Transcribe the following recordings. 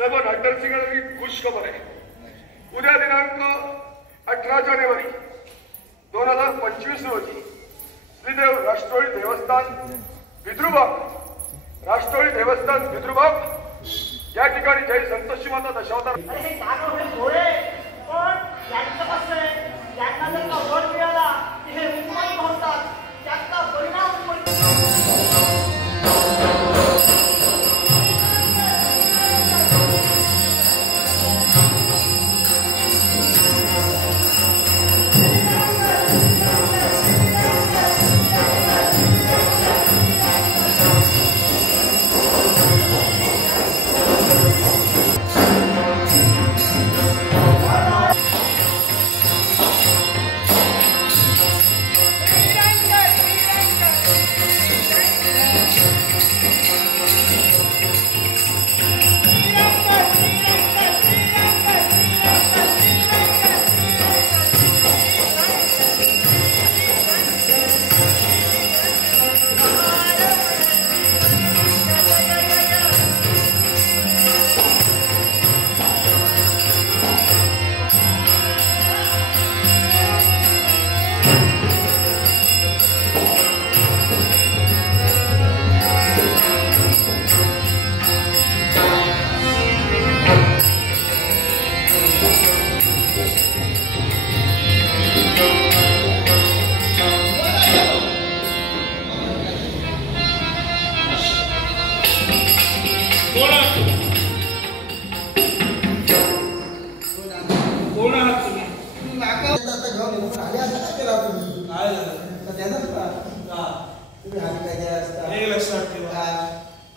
सर्व नाटकरसिंगांनी खुश खबर आहे. उद्या दिनांक 18 जानेवारी 2025 रोजी श्रीदेव राष्ट्रोळी देवस्थान विद्रुबाग या ठिकाणी जय संतोषी माता दशावतार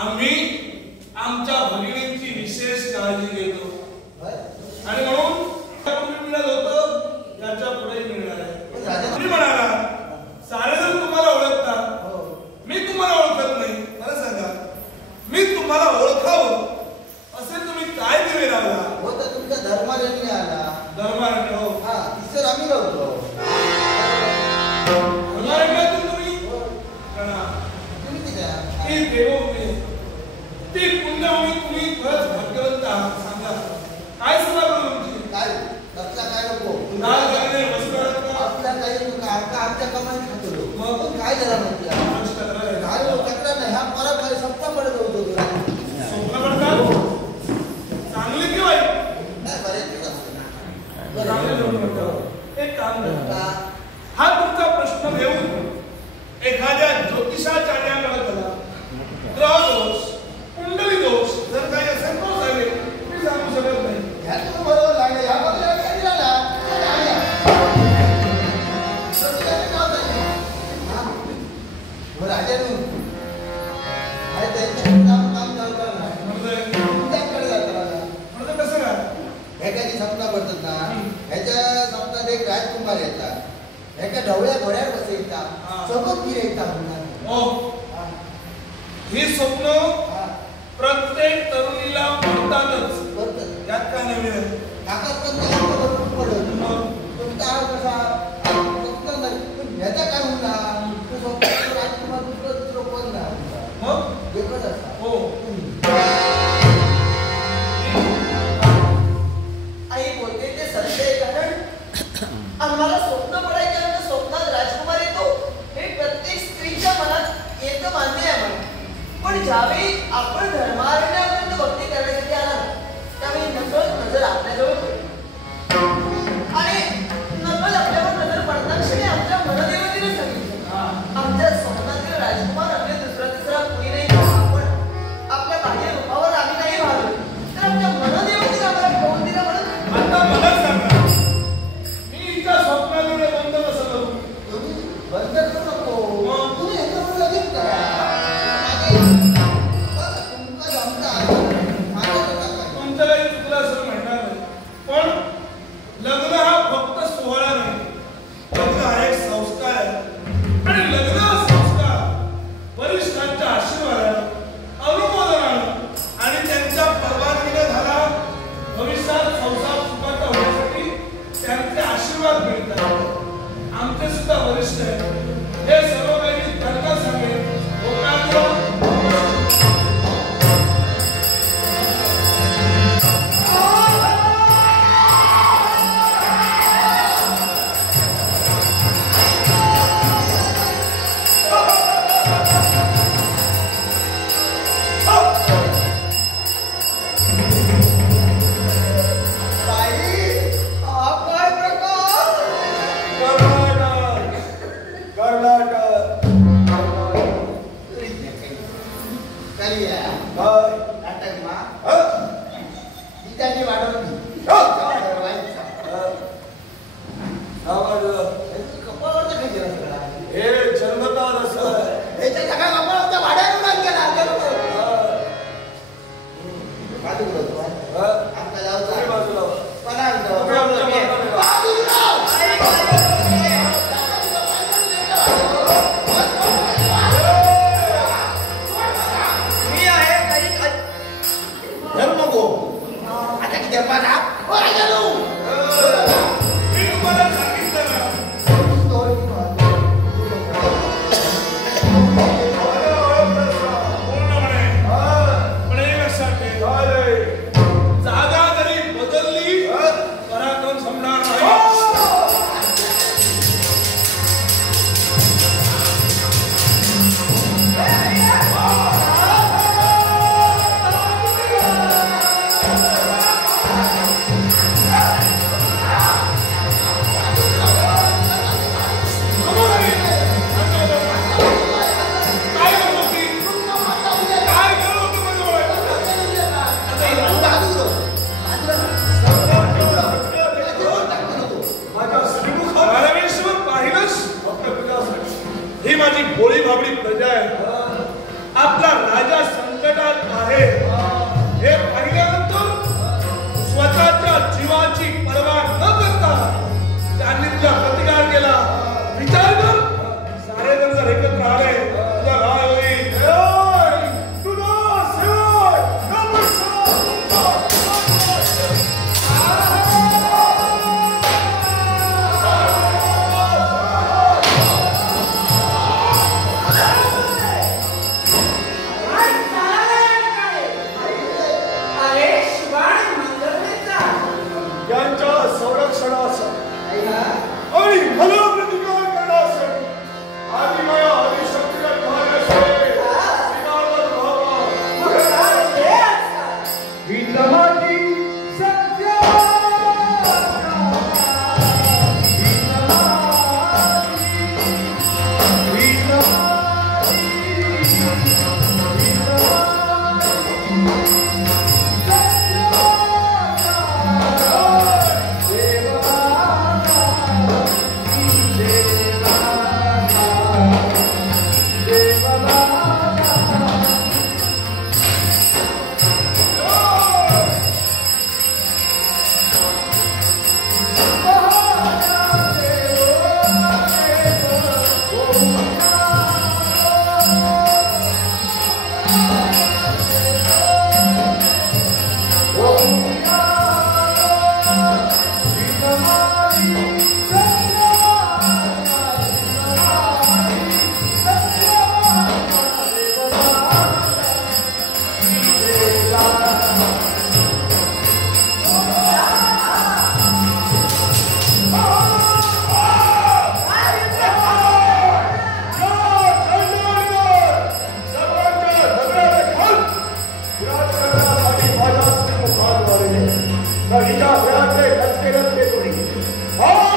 आम्ही आमच्या भगिनींची विशेष काळजी घेतो आणि म्हणून मिळत होतं याच्या पुढे मिळणार आहे. तुम्ही म्हणाला सारेजण तुम्हाला ओळखतात, मी तुम्हाला ओळखत नाही. मला सांगा, मी तुम्हाला ओळखावं असे तुम्ही काय दिवे लावला? हो तर तुमच्या धर्मारण्य आला. धर्मारण्य? हो. हा, तिसर आम्ही लावतो. धर्मारण्यातून तुम्ही ती देवभूमी, ती पुण्यभूमी, तुम्ही खरंच भाग्यवंत आहात. सांगा काय सभा तुमची? काय कसला काय नको आपल्या काही आमच्या कमाई खातो. मग काय झाला म्हणजे तक्रार नाही. हा परत काही सप्ता पडत होतो. स्वप्न पडतात चांगली की वाईट? नाही, बरेच एक काम करता, हा तुमचा प्रश्न घेऊन एखाद्या ज्योतिषाचार्याकडे गेला. ग्रहदोष, कुंडली दोष जर काही असेल तो सांगेल, मी सांगू शकत नाही. ह्यातून बरोबर लागले. ह्या बघा काय दिला ना राजानू काम करणार तुमच्याकडे जातात. कसं काय? ह्याची सपना पडतात ना, ह्याच्या सपनात एक राजकुमार येतात, ह्याच्या ढवळ्या घोड्यावर बसे येतात, सोबत फिरायचा. ही स्वप्न प्रत्येक तरुणीला पडतातच. यात काय नवीन आहे? तुमचा कसा ह्याचा काय होणार? राजकुमार दुसरं कोण ना मग एकच असतात. हो. आई बोलते ते सत्य आहे. कारण आम्हाला स्वप्न पडायच्या स्वप्नात राजकुमार येतो हे प्रत्येक स्त्रीच्या मनात येतं, मान्य आहे मला. पण ज्यावेळी आपण धर्मारण्यापर्यंत भक्ती करण्यासाठी आला त्यावेळी नकळत नजर आपल्याजवळ पडली आणि नकळत आपल्यावर नजर पडता क्षणी आमच्या मनदेवतीने सांगितलं आमच्या स्वप्नातील राजकुमार आपले दुसरा तिसरा कुणी नाही. आपण आपल्या बाह्य रूपावर आम्ही नाही भागलो तर आमच्या मनदेवतीने आम्हाला पाहून दिला. म्हणून आता मला सांगा, मी इथं स्वप्नाकडे बंद कसं करू? तुम्ही बंद करू नको. तुम्ही ह्याच्यावर लगेच करा. तुमचा जमता प्रश्न आहे. हे सर्व काही मी त्यांना सांगेन. हिच्या घरातले रस्ते रस्ते कोणी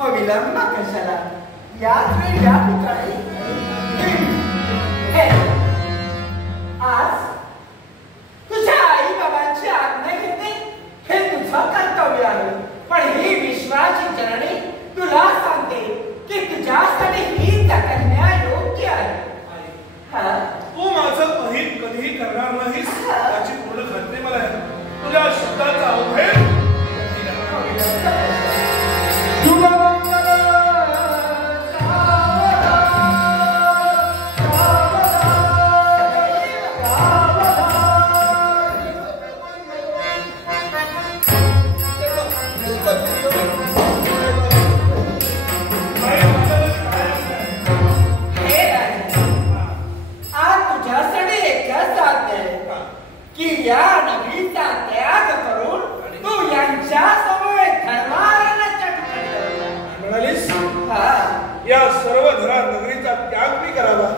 मग विलंब कशाला? याच वेळी या ठिकाणी हे आज तुझ्या आई बाबांची आज्ञा घेणे हे तुझं कर्तव्य आहे. पण ही विश्वाची जननी तुला सांगते की तुझ्यासाठी ही कन्या योग्य आहे. तू माझं अहित कधीही करणार नाहीस याची पूर्ण खात्री मला आहे. तुझ्या शब्दाचा अवघड या नवीचा त्याग करून तू यांच्या समवेत धर्मारण्याच्या ठिकाणी म्हणालीस या सर्व घरा नगरीचा त्याग मी करावा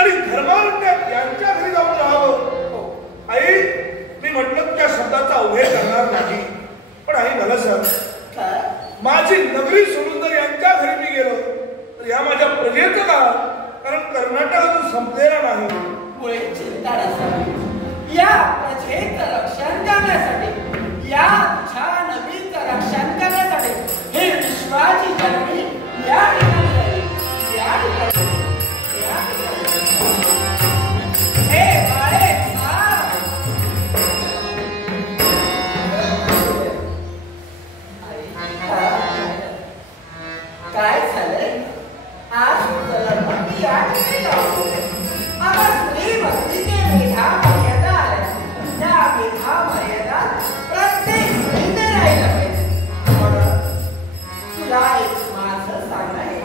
आणि धर्मारण्यात यांच्या घरी जाऊन राहावं. आई मी म्हटलं त्या शब्दाचा अवघड करणार नाही. पण आई मला सांग माझी नगरी सोडून जर यांच्या घरी मी गेलो तर या माझ्या प्रजेचं का? कारण कर्नाटक अजून संपलेला नाही. मुळे चिंता नसावी. या प्रजेचं रक्षण करण्यासाठी या तुझ्या नवीचं रक्षण करण्यासाठी हे विश्वाची जननी या ठिकाणी राहिली. या ठिकाणी हे बाळे काय झालंय? आज तुझं लग्न या ठिकाणी लावतो. आता स्त्री भक्तीचे मेधा मर्यादा आल्या. त्या मेधा मर्यादात प्रत्येक स्त्रीने राहिलं पाहिजे. म्हणून तुला एक माझं सांगणं आहे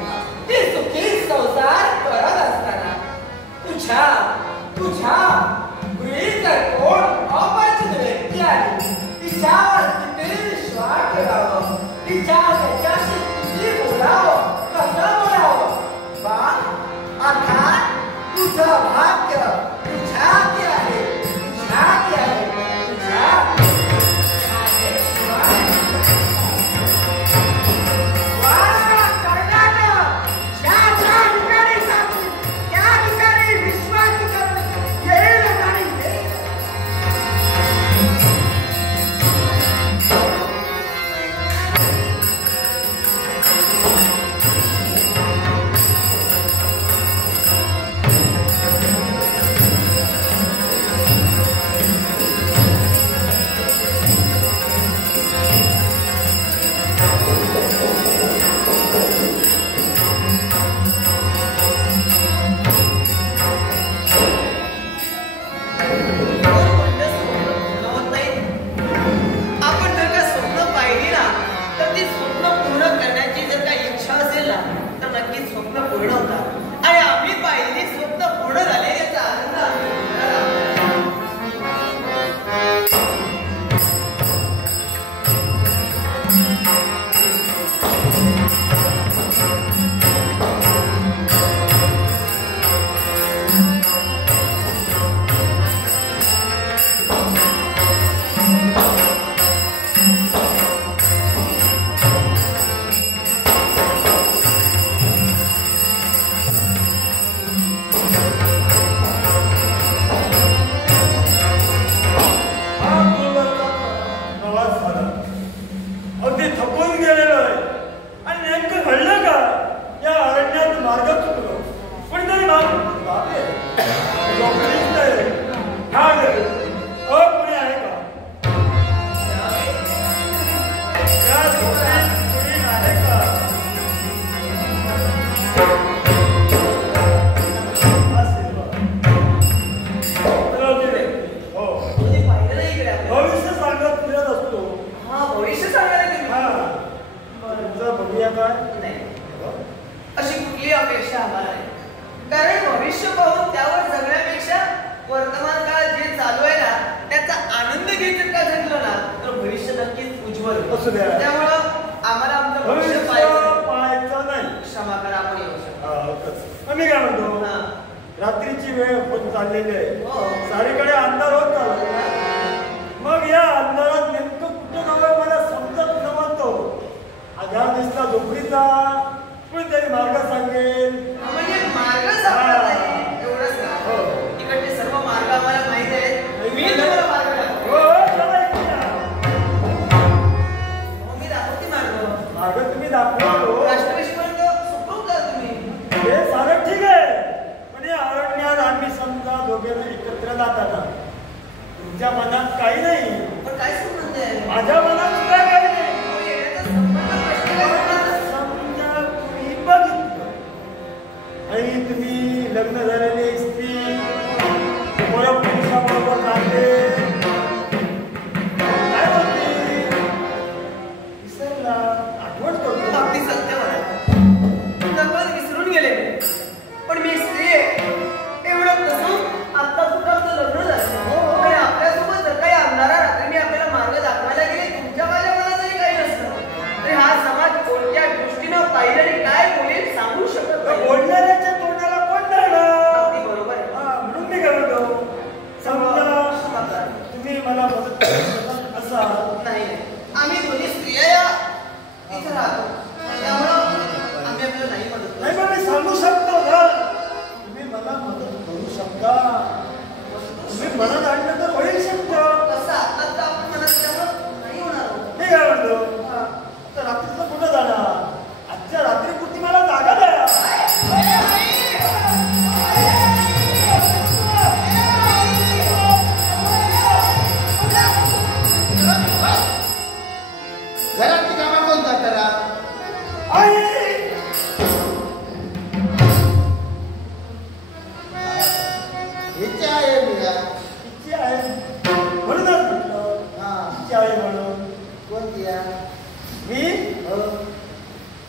की सुखी संसार करत असताना तुझ्या गृहीत कोण अपरिचित व्यक्ती आली तिच्यावर किती विश्वास ठेवावं, त्याच्याशी किती बोलावं, कसं बोलावं. बा अर्थात तुझं भाग्य तुझ्यात आहे. अशी कुठली अपेक्षा आम्हाला आहे? कारण भविष्य पाहून त्यावर जगण्यापेक्षा वर्तमान काळात जे चालू आहे ना त्याचा आनंद घेत का जगलो ना तर भविष्य नक्कीच उज्ज्वल असू द्या. त्यामुळं आम्हाला आमचं भविष्य पाहायचं नाही. क्षमा करा, आपण येऊ शकतो. आम्ही काय म्हणतो, रात्रीची वेळ होत चाललेली आहे, सारीकडे अंधार होत चालला. मग या अंधारात नेमकं कुठं जावं मला समजत नव्हतं. आधार दिसला झोपडीत जा कोणतरी मार्ग सांगेल. म्हणजे मार्ग सापडत नाही एवढंच ना. हो. इकडचे सर्व मार्ग आम्हाला माहित आहेत. मी तुम्हाला मार्ग दाखवतो. हो चला इकडे. मी दाखवते मार्ग. मार्ग तुम्ही दाखवतो राष्ट्रपतीपर्यंत सुखरूप जा तुम्ही. हे सारं ठीक आहे पण या अरण्यात आम्ही समजा दोघे एकत्र जाताना तुमच्या मनात काही नाही पण काय संबंध आहे? माझ्या मनात सुद्धा काही नाही. अहो, येण्याचा संबंध प्रश्न काय होणार? समजा तुम्ही बघितलं आणि तुम्ही लग्न झालेली स्त्री पुरुषाबरोबर जाते काय बोलते विसरला आठवण करतो. अगदी सत्य म्हणाल. नकल विसरून गेले मी. पण मी एक स्त्री आहे एवढं नसून आता सुद्धा आमचं लग्न झालं आणि आपल्यासोबत जर काही अंधारा रात्री मी आपल्याला मार्ग दाखवायला गेले तुमच्या माझ्या मनात जरी काही नसतं तरी हा समाज कोणत्या दृष्टीनं पाहिलं आणि काय बोलेल सांगू शकत नाही. बोलणाऱ्याच्या तोंडाला कोण धरणार? अगदी बरोबर आहे. म्हणून मी काय म्हणतो समजा तुम्ही मला मदत करत असाल नाही नाही. आम्ही दोन्ही स्त्रिया या इथे राहतो त्यामुळं आम्ही आपल्याला नाही मदत करू. नाही पण मी सांगू शकतो ना तुम्ही मला मदत करू शकता. तुम्ही मनात आणलं तर होईल शकतं. कसं आता तर आपण मनात त्यामुळं नाही होणार आहोत. मी काय म्हणतो आता रात्रीचं कुठं जाणार? आजच्या रात्रीपुरती मला जागा द्या. घरातली कामं कोण करतारा? आई हिची आहे मी या. तिची आहे म्हणूनच म्हटलं हा. तिची आहे म्हणून. कोणती या? मी हो.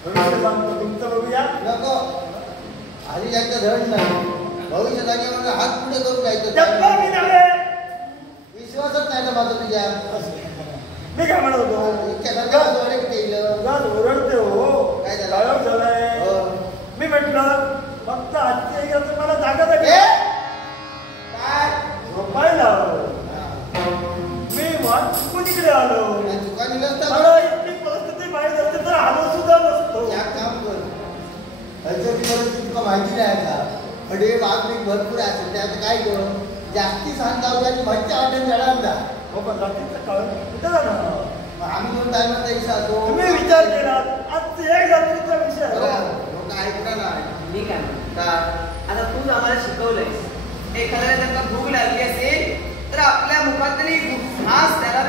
भविष्य सांगतो तुमचं बघूया. नको. आधी जायचं धड नाही. भविष्य जागेवर हात पुढे करून जायचं. डब्बा मी नव्हे. विश्वासच नाही ना माझा तुझ्या. मी काय म्हणत होतो इतक्या कुठे येईल? गाज ओरडते हो. काय झालं? गायब झालाय. हो. मी म्हटलं फक्त आजच्या एक तर मला जागा द्या. ए? काय? झोपायला आलो. मी वाट चुकून इकडे आलो. काय दुकानी नसतं? मला इतकी परिस्थिती माहीत असते तर आलो सुद्धा नसतो. या काम कर. ह्याच्याची परिस्थिती तुला माहिती नाही का? खडे वाघ भरपूर असेल त्यात काय कर जास्ती सांगता आणि मज्जा वाटेल जणांना. हो पण रात्रीचं काळ कुठं जाणार? मग आम्ही दोन टायमात पैसा तुम्ही विचार केला आज एक रात्रीचा विषय आहे. लोक ऐकणार नाही. मी काय म्हणतो आता तूच आम्हाला शिकवलंयस एखाद्याला जर का भूक लागली असेल तर आपल्या मुखातली घास त्याला